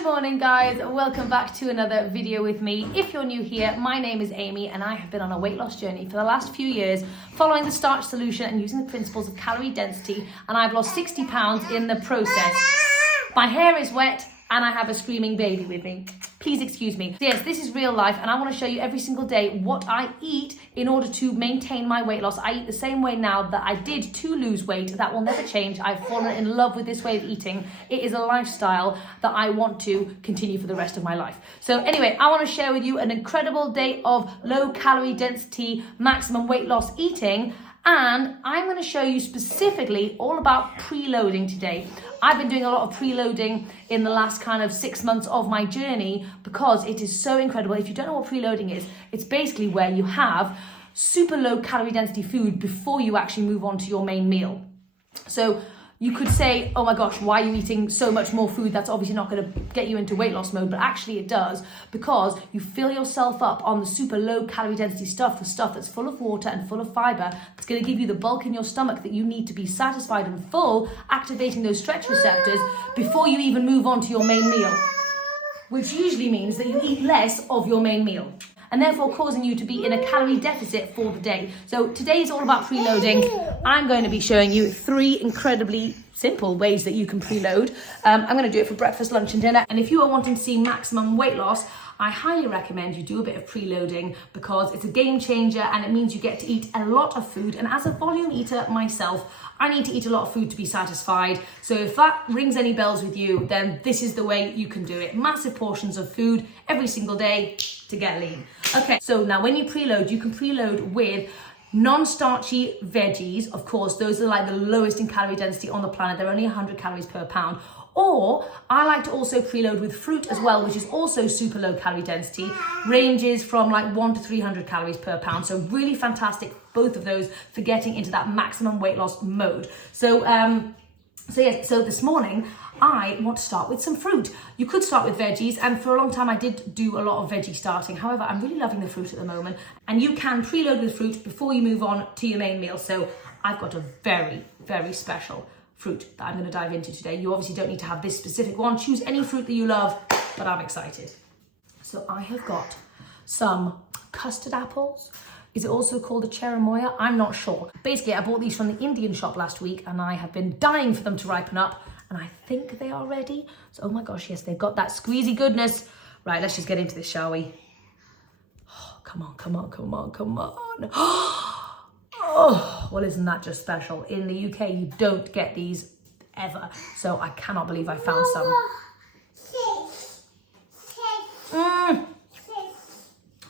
Good morning guys, welcome back to another video with me. If you're new here, my name is Amy and I have been on a weight loss journey for the last few years following the Starch Solution and using the principles of calorie density, and I've lost 60 pounds in the process. My hair is wet and I have a screaming baby with me. Please excuse me. Yes, this is real life and I want to show you every single day what I eat in order to maintain my weight loss. I eat the same way now that I did to lose weight. That will never change. I've fallen in love with this way of eating. It is a lifestyle that I want to continue for the rest of my life. So anyway, I want to share with you an incredible day of low calorie density, maximum weight loss eating. And I'm going to show you specifically all about preloading today. I've been doing a lot of preloading in the last kind of 6 months of my journey because it is so incredible. If you don't know what preloading is, it's basically where you have super low calorie density food before you actually move on to your main meal. So you could say, oh my gosh, why are you eating so much more food? That's obviously not going to get you into weight loss mode, but actually it does, because you fill yourself up on the super low calorie density stuff, the stuff that's full of water and full of fiber, that's going to give you the bulk in your stomach that you need to be satisfied and full, activating those stretch receptors before you even move on to your main meal, which usually means that you eat less of your main meal, and therefore causing you to be in a calorie deficit for the day. So today is all about preloading. I'm going to be showing you 3 incredibly simple ways that you can preload. I'm going to do it for breakfast, lunch and dinner. And if you are wanting to see maximum weight loss, I highly recommend you do a bit of preloading because it's a game changer and it means you get to eat a lot of food. And as a volume eater myself, I need to eat a lot of food to be satisfied. So if that rings any bells with you, then this is the way you can do it. Massive portions of food every single day to get lean. Okay, so now when you preload, you can preload with non-starchy veggies. Of course, those are like the lowest in calorie density on the planet. They're only 100 calories per pound. Or I like to also preload with fruit as well, which is also super low calorie density, ranges from like 1 to 300 calories per pound. So really fantastic, both of those, for getting into that maximum weight loss mode. So this morning I want to start with some fruit. You could start with veggies, and for a long time I did do a lot of veggie starting. However, I'm really loving the fruit at the moment, and you can preload with fruit before you move on to your main meal. So I've got a very, very special fruit that I'm going to dive into today. You obviously don't need to have this specific one. Choose any fruit that you love, but I'm excited. So I have got some custard apples. Is it also called a cherimoya? I'm not sure. Basically, I bought these from the Indian shop last week and I have been dying for them to ripen up, and I think they are ready. So, oh my gosh, yes, they've got that squeezy goodness. Right, let's just get into this, shall we? Oh, come on, come on, come on, come on. Oh, well, isn't that just special? In the UK, you don't get these ever. So I cannot believe I found some.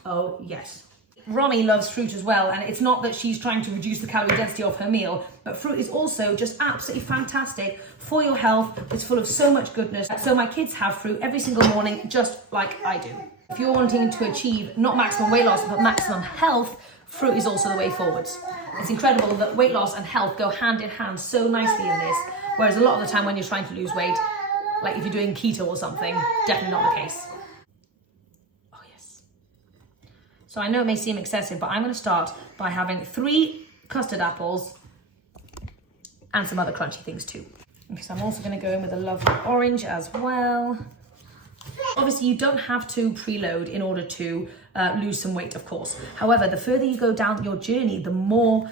Oh, yes. Romy loves fruit as well, and it's not that she's trying to reduce the calorie density of her meal, but fruit is also just absolutely fantastic for your health. It's full of so much goodness. So my kids have fruit every single morning, just like I do. If you're wanting to achieve not maximum weight loss, but maximum health, fruit is also the way forwards. It's incredible that weight loss and health go hand in hand so nicely in this, whereas a lot of the time when you're trying to lose weight, like if you're doing keto or something, definitely not the case. Oh yes. So I know it may seem excessive, but I'm going to start by having 3 custard apples and some other crunchy things too. Okay, so I'm also going to go in with a lovely orange as well. Obviously, you don't have to preload in order to lose some weight, of course. However, the further you go down your journey, the more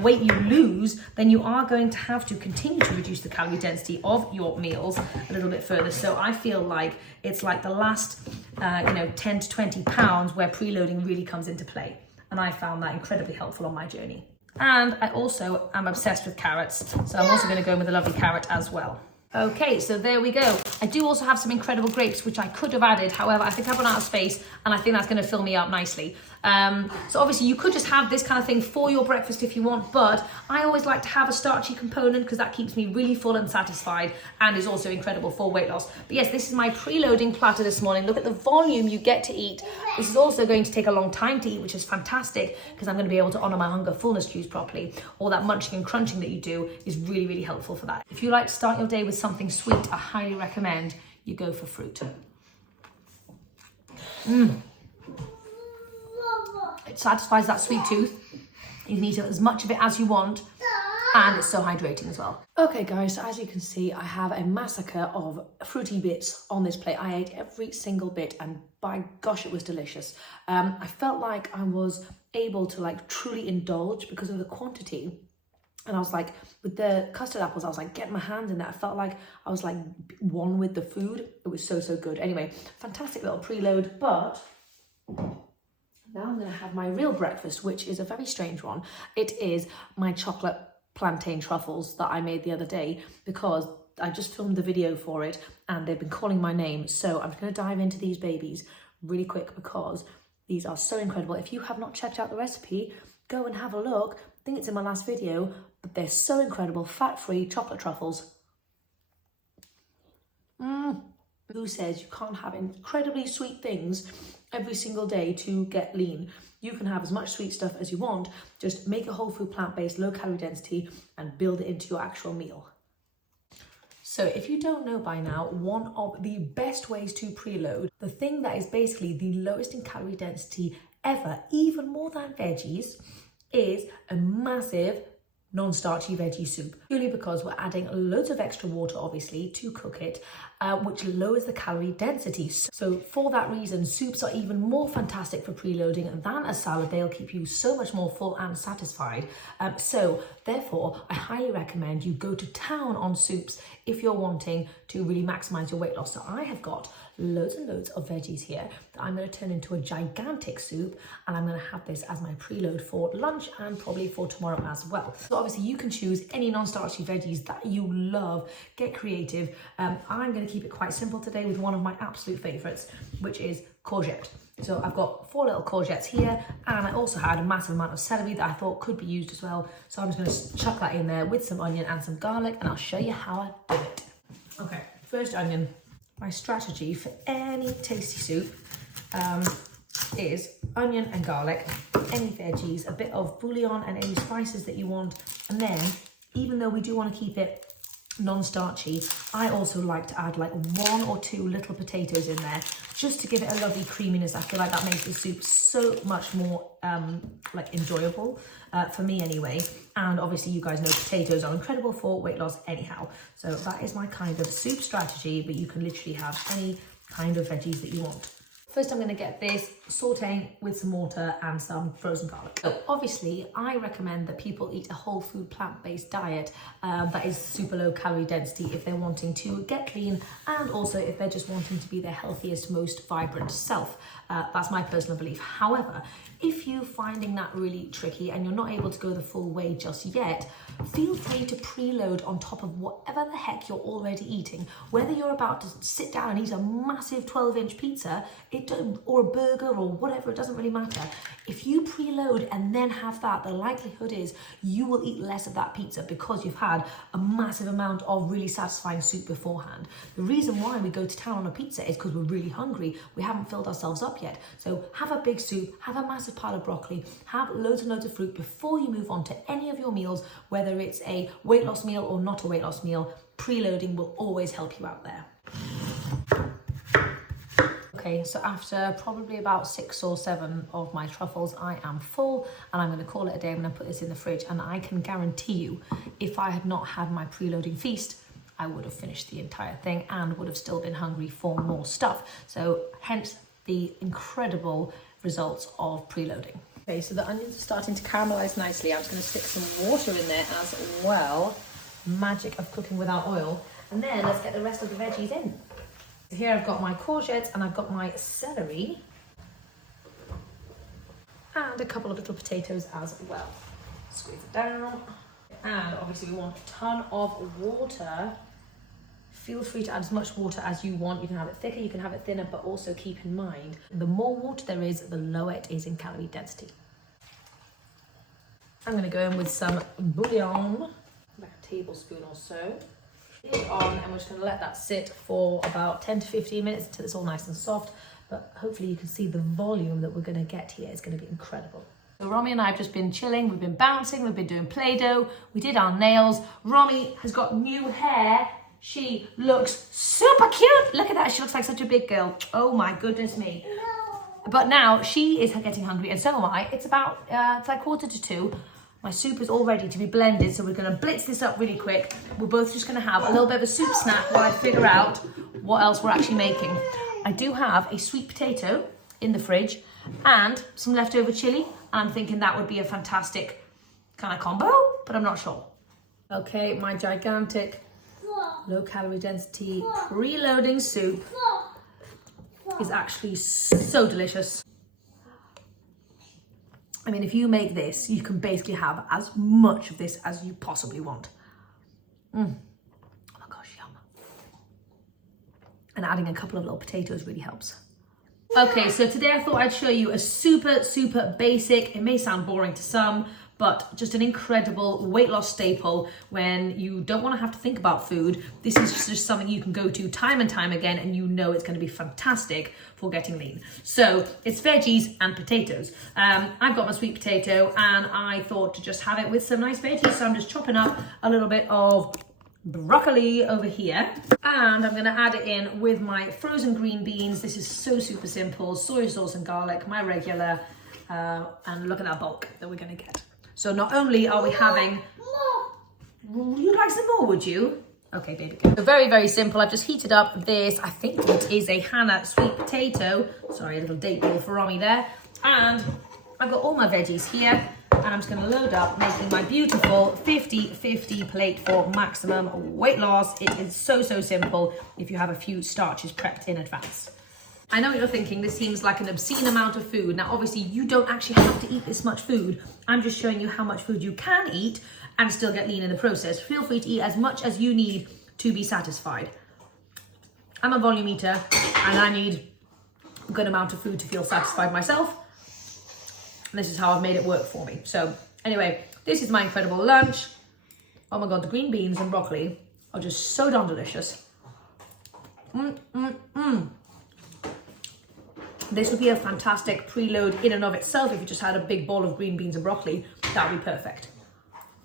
weight you lose, then you are going to have to continue to reduce the calorie density of your meals a little bit further. So I feel like it's like the last 10 to 20 pounds where preloading really comes into play. And I found that incredibly helpful on my journey. And I also am obsessed with carrots. So I'm also going to go in with a lovely carrot as well. Okay, so there we go. I do also have some incredible grapes, which I could have added. However, I think I've run out of space and I think that's going to fill me up nicely. So obviously you could just have this kind of thing for your breakfast if you want, but I always like to have a starchy component because that keeps me really full and satisfied and is also incredible for weight loss. But yes, this is my preloading platter this morning. Look at the volume you get to eat. This is also going to take a long time to eat, which is fantastic because I'm going to be able to honor my hunger fullness cues properly. All that munching and crunching that you do is really, really helpful for that. If you like to start your day with something sweet, I highly recommend you go for fruit. It satisfies that sweet tooth. You can eat as much of it as you want, and it's so hydrating as well. Okay guys, so as you can see, I have a massacre of fruity bits on this plate. I ate every single bit and by gosh, it was delicious. I felt like I was able to like truly indulge because of the quantity. And I was like, with the custard apples, I was like, getting my hand in there. I felt like I was like one with the food. It was so, so good. Anyway, fantastic little preload, but now I'm gonna have my real breakfast, which is a very strange one. It is my chocolate plantain truffles that I made the other day because I just filmed the video for it and they've been calling my name. So I'm gonna dive into these babies really quick because these are so incredible. If you have not checked out the recipe, go and have a look. I think it's in my last video, but they're so incredible. Fat-free chocolate truffles. Who says you can't have incredibly sweet things every single day to get lean? You can have as much sweet stuff as you want. Just make a whole food plant-based, low calorie density and build it into your actual meal. So if you don't know by now, one of the best ways to preload, the thing that is basically the lowest in calorie density ever, even more than veggies, is a massive non-starchy veggie soup, purely because we're adding loads of extra water, obviously, to cook it, which lowers the calorie density. So for that reason, soups are even more fantastic for preloading than a salad. They'll keep you so much more full and satisfied. So therefore, I highly recommend you go to town on soups if you're wanting to really maximize your weight loss. So I have got loads and loads of veggies here that I'm going to turn into a gigantic soup, and I'm going to have this as my preload for lunch and probably for tomorrow as well. So obviously you can choose any non-starchy veggies that you love, get creative. I'm going to keep it quite simple today with one of my absolute favorites, which is courgette. So I've got 4 little courgettes here, and I also had a massive amount of celery that I thought could be used as well. So I'm just going to chuck that in there with some onion and some garlic, and I'll show you how I do it. Okay, first onion. My strategy for any tasty soup is onion and garlic, any veggies, a bit of bouillon and any spices that you want. And then, even though we do want to keep it non-starchy, I also like to add like 1 or 2 little potatoes in there just to give it a lovely creaminess. I feel like that makes the soup so much more like enjoyable for me anyway. And obviously you guys know potatoes are incredible for weight loss anyhow. So that is my kind of soup strategy, but you can literally have any kind of veggies that you want. First, I'm going to get this sauteing with some water and some frozen garlic. So obviously, I recommend that people eat a whole food plant-based diet that is super low calorie density if they're wanting to get clean, and also if they're just wanting to be their healthiest, most vibrant self. That's my personal belief. However, if you're finding that really tricky and you're not able to go the full way just yet, feel free to preload on top of whatever the heck you're already eating. Whether you're about to sit down and eat a massive 12-inch pizza, or a burger or whatever, it doesn't really matter. If you preload and then have that, the likelihood is you will eat less of that pizza because you've had a massive amount of really satisfying soup beforehand. The reason why we go to town on a pizza is because we're really hungry. We haven't filled ourselves up yet. So have a big soup, have a massive pile of broccoli, have loads and loads of fruit before you move on to any of your meals, whether it's a weight loss meal or not a weight loss meal. Preloading will always help you out there. Okay, so after probably about 6 or 7 of my truffles, I am full and I'm going to call it a day. I'm going to put this in the fridge, and I can guarantee you, if I had not had my preloading feast, I would have finished the entire thing and would have still been hungry for more stuff. So hence the incredible results of preloading. Okay, so the onions are starting to caramelize nicely. I'm just going to stick some water in there as well. Magic of cooking without oil. And then let's get the rest of the veggies in. Here I've got my courgettes and I've got my celery and a couple of little potatoes as well. Squeeze it down. And obviously we want a ton of water. Feel free to add as much water as you want. You can have it thicker, you can have it thinner, but also keep in mind, the more water there is, the lower it is in calorie density. I'm going to go in with some bouillon, like a tablespoon or so. It on, and we're just going to let that sit for about 10 to 15 minutes until it's all nice and soft. But hopefully you can see the volume that we're going to get here is going to be incredible. So Romy and I have just been chilling, we've been bouncing, we've been doing Play-Doh, we did our nails. Romy has got new hair. She looks super cute. Look at that, she looks like such a big girl. Oh my goodness me. But now she is getting hungry and so am I. It's about, it's like 1:45. My soup is all ready to be blended, so we're gonna blitz this up really quick. We're both just gonna have a little bit of a soup snack while I figure out what else we're actually making. I do have a sweet potato in the fridge and some leftover chili, and I'm thinking that would be a fantastic kind of combo, but I'm not sure. Okay, my gigantic low calorie density preloading soup is actually so delicious. I mean, if you make this, you can basically have as much of this as you possibly want. Oh my gosh, yum. And adding a couple of little potatoes really helps. Okay, so today I thought I'd show you a super basic, it may sound boring to some, but just an incredible weight loss staple when you don't want to have to think about food. This is just something you can go to time and time again, and you know it's going to be fantastic for getting lean. So it's veggies and potatoes. I've got my sweet potato and I thought to just have it with some nice veggies. So I'm just chopping up a little bit of broccoli over here, and I'm going to add it in with my frozen green beans. This is so super simple. Soy sauce and garlic, my regular, and look at that bulk that we're going to get. So not only are we having, you'd like some more, would you? Okay, baby. So very simple. I've just heated up this, I think it is a Hannah sweet potato. Sorry, a little date ball for Romy there. And I've got all my veggies here, and I'm just gonna load up, making my beautiful 50-50 plate for maximum weight loss. It is so simple if you have a few starches prepped in advance. I know what you're thinking, this seems like an obscene amount of food. Now, obviously, you don't actually have to eat this much food. I'm just showing you how much food you can eat and still get lean in the process. Feel free to eat as much as you need to be satisfied. I'm a volume eater, and I need a good amount of food to feel satisfied myself. And this is how I've made it work for me. So anyway, this is my incredible lunch. Oh my God, the green beans and broccoli are just so darn delicious. This would be a fantastic preload in and of itself. If you just had a big bowl of green beans and broccoli, that would be perfect.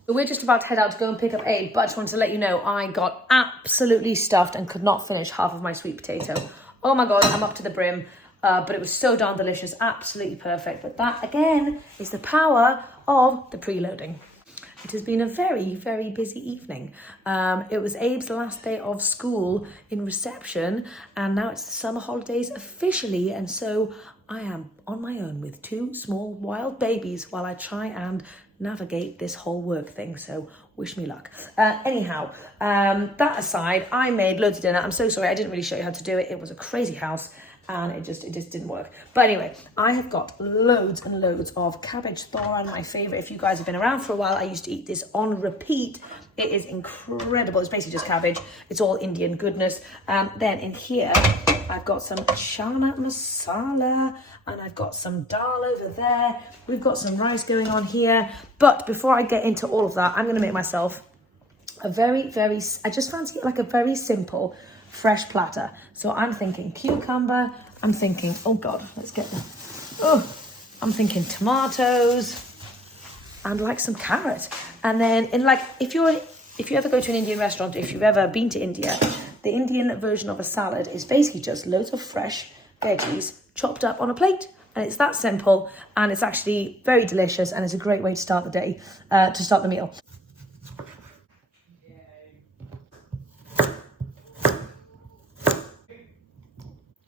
So we're just about to head out to go and pick up Abe, but I just wanted to let you know I got absolutely stuffed and could not finish half of my sweet potato. Oh my God, I'm up to the brim, but it was so darn delicious, absolutely perfect. But that, again, is the power of the preloading. It has been a very busy evening. It was Abe's last day of school in reception, and now it's the summer holidays officially, and so I am on my own with two small wild babies while I try and navigate this whole work thing, so wish me luck. Anyhow, that aside, I made loads of dinner. I'm so sorry, I didn't really show you how to do it. It was a crazy house, and it just didn't work. But anyway, I have got loads and loads of cabbage thoran, my favorite. If you guys have been around for a while, I used to eat this on repeat. It is incredible. It's basically just cabbage. It's all Indian goodness. Then in here, I've got some chana masala, and I've got some dal over there. We've got some rice going on here. But before I get into all of that, I'm gonna make myself a I just fancy it like a very simple fresh platter. So I'm thinking cucumber, I'm thinking, oh God, let's get them. Oh, I'm thinking tomatoes and like some carrot. And then in like, if you ever go to an Indian restaurant, if you've ever been to India, the Indian version of a salad is basically just loads of fresh veggies chopped up on a plate. And it's that simple, and it's actually very delicious, and it's a great way to start the day, to start the meal.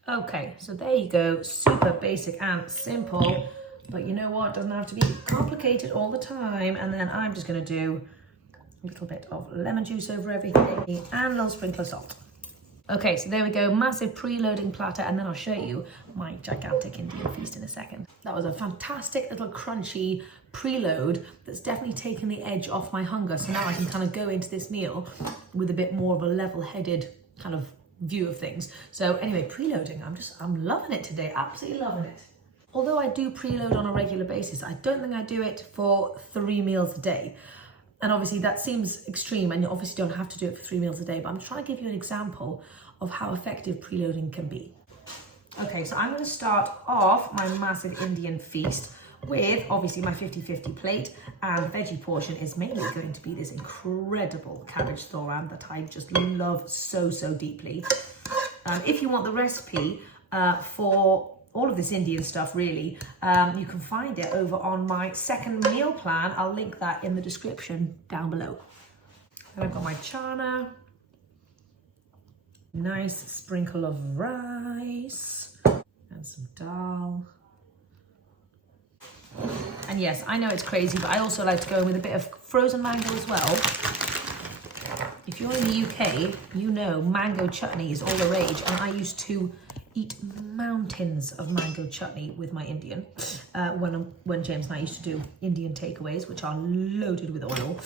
Okay, so there you go, super basic and simple, but you know what, it doesn't have to be complicated all the time. And then I'm just gonna do a little bit of lemon juice over everything and a little sprinkle of salt. Okay, so there we go, massive preloading platter, and then I'll show you my gigantic Indian feast in a second. That was a fantastic little crunchy preload that's definitely taken the edge off my hunger, so now I can kind of go into this meal with a bit more of a level-headed kind of view of things. So anyway, preloading, I'm loving it today, absolutely loving it. Although I do preload on a regular basis, I don't think I do it for 3 meals a day. And obviously that seems extreme, and you obviously don't have to do it for 3 meals a day, but I'm trying to give you an example of how effective preloading can be. Okay, so I'm going to start off my massive Indian feast with obviously my 50-50 plate, and the veggie portion is mainly going to be this incredible cabbage thoran that I just love so deeply. If you want the recipe for all of this Indian stuff really. You can find it over on my second meal plan. I'll link that in the description down below. And I've got my chana, nice sprinkle of rice and some dal. And yes, I know it's crazy, but I also like to go in with a bit of frozen mango as well. If you're in the UK, you know mango chutney is all the rage, and I used to eat mountains of mango chutney with my Indian when James and I used to do Indian takeaways, which are loaded with oil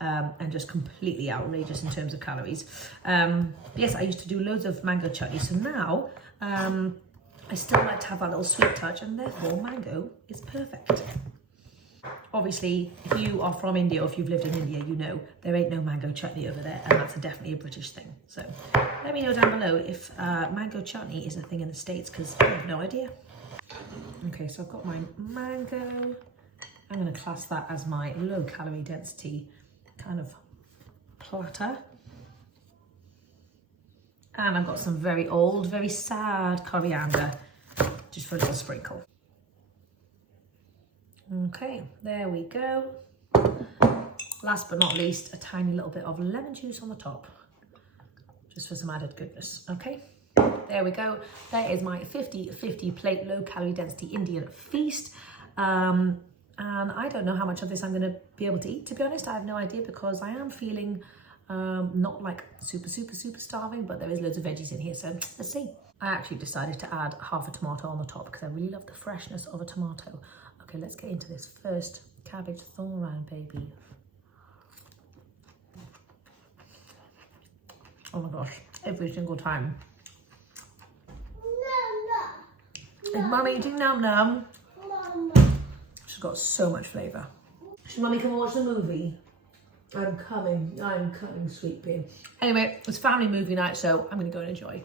and just completely outrageous in terms of calories. Yes, I used to do loads of mango chutney, so now I still like to have that little sweet touch, and therefore mango is perfect. Obviously, if you are from India or if you've lived in India, you know there ain't no mango chutney over there, and that's definitely a British thing. So let me know down below if mango chutney is a thing in the States, because I have no idea. Okay, so I've got my mango. I'm going to class that as my low calorie density kind of platter. And I've got some very old, very sad coriander, just for a little sprinkle. Okay, there we go. Last but not least, a tiny little bit of lemon juice on the top, just for some added goodness. Okay, there we go. There is my 50-50 plate low calorie density Indian feast. And I don't know how much of this I'm going to be able to eat, to be honest. I have no idea, because I am feeling not like super starving, but there is loads of veggies in here, so let's see. I actually decided to add half a tomato on the top because I really love the freshness of a tomato. Okay, let's get into this first cabbage thoran, baby. Oh my gosh, every single time. Is Mum eating Num Num? She's got so much flavour. Should Mummy come and watch the movie? I'm coming, sweet pea. Anyway, it's family movie night, so I'm going to go and enjoy.